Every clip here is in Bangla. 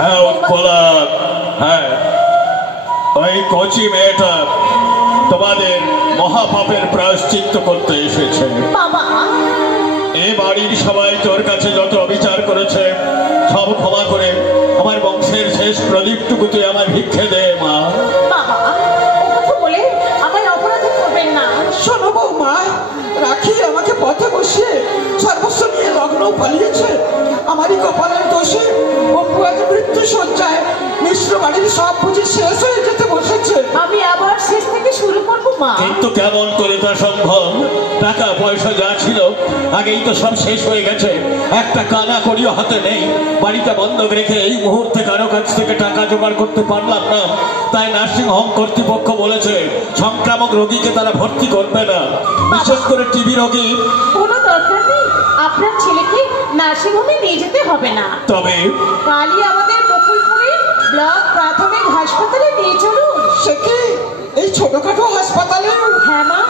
হ্যাঁ উৎপলা, হ্যাঁ ওই কচি মেয়েটা তোমাদের মহাপাপের প্রায়শ্চিত্ত করতে এসেছে। বাবা, এ বাড়ির সবাই তোর কাছে যত অবিচার করেছে সব ক্ষমা করে আমার বংশের শেষ প্রদীপটুকু তুই আমার ভিক্ষে দে মা। বাবা ও কথা বলে আমায় অপরাধ করবেন না। শোনো বৌমা, রাখি আমাকে পথে বসিয়ে সর্বস্ব নিয়ে লগ্ন পালিয়েছে। আমারই কপালের দোষে অপু আজ মৃত্যু সজ্জায় মিশ্র বাড়ির সব বুঝি শেষ হয়ে যেতে বসেছে। আমি আবার শেষ থেকে শুরু করবো মা। কিন্তু কেমন করে তা সম্ভব? টাকা পয়সা যা ছিল আগেই তো সব শেষ হয়ে গেছে। একটা কানা করিও হাতে নেই। বাড়িটা বন্ধক রেখে এই মুহূর্তে কারো কাছ থেকে টাকা জোগাড় করতে পারলাম না। তাই নার্সিং হোম কর্তৃপক্ষ বলেছে সংক্রামক রোগীকে তারা ভর্তি করবে না, বিশেষ করে টিবি রোগী। কোনো দরকার নেই, আপনার ছেলেকে নার্সিং হোমে নিয়ে যেতে হবে না। তবে কালই আমাদের বকুলপুরের ব্লক প্রাথমিক হাসপাতালে নিয়ে চলুন। সে কি এই ছোটখাটো হাসপাতালে? হ্যাঁ মা,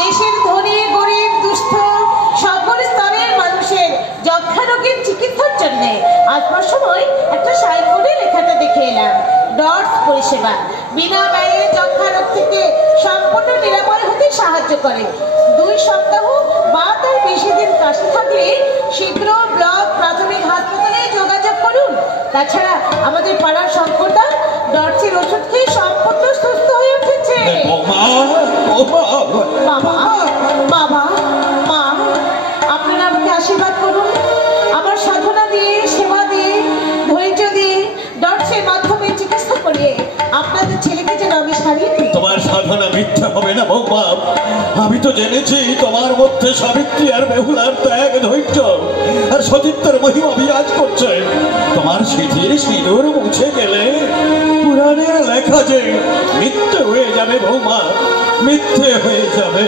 দেশের ধনী গরিব দুস্থ সকল স্তরের মানুষের যক্ষা রোগের চিকিৎসার জন্য আসবার সময় একটা সাইনবোর্ডে লেখাটা দেখে এলাম, ডটস পরিষেবা বিনা ব্যয়ে যক্ষা রোগ থেকে সম্পূর্ণ নিরাময় হতে সাহায্য করে। 2 সপ্তাহ বা তার বেশি দিন কাশি থাকলে শীঘ্র ব্লক প্রাথমিক হাসপাতালে যোগাযোগ করুন। তাছাড়া আমাদের পাড়ার শঙ্করদা ডটসের ওষুধ খেয়ে সম্পূর্ণ সুস্থ হয়ে উঠেছে। বাবা, বাবা, মা, আপনারা আমাকে আশীর্বাদ করুন। আমার সাধনা দিয়ে, সেবা দিয়ে, ধৈর্য দিয়ে ডটসের মাধ্যমে চিকিৎসা করিয়ে আপনাদের ছেলেকে যেন আমি সারিয়ে দিই। তোমার সাধনা মিথ্যা হবে না বৌমা। আমি তো জেনেছি তোমার মধ্যে সাবিত্রী আর বেহুলার ত্যাগ, ধৈর্য আর সতীত্বের মহিমা বিরাজ করছে। তোমার সিঁথির সিঁদুর মুছে গেলে পুরাণের লেখা যে মিথ্যে হয়ে যাবে বৌমা, মিথ্যে হয়ে যাবে।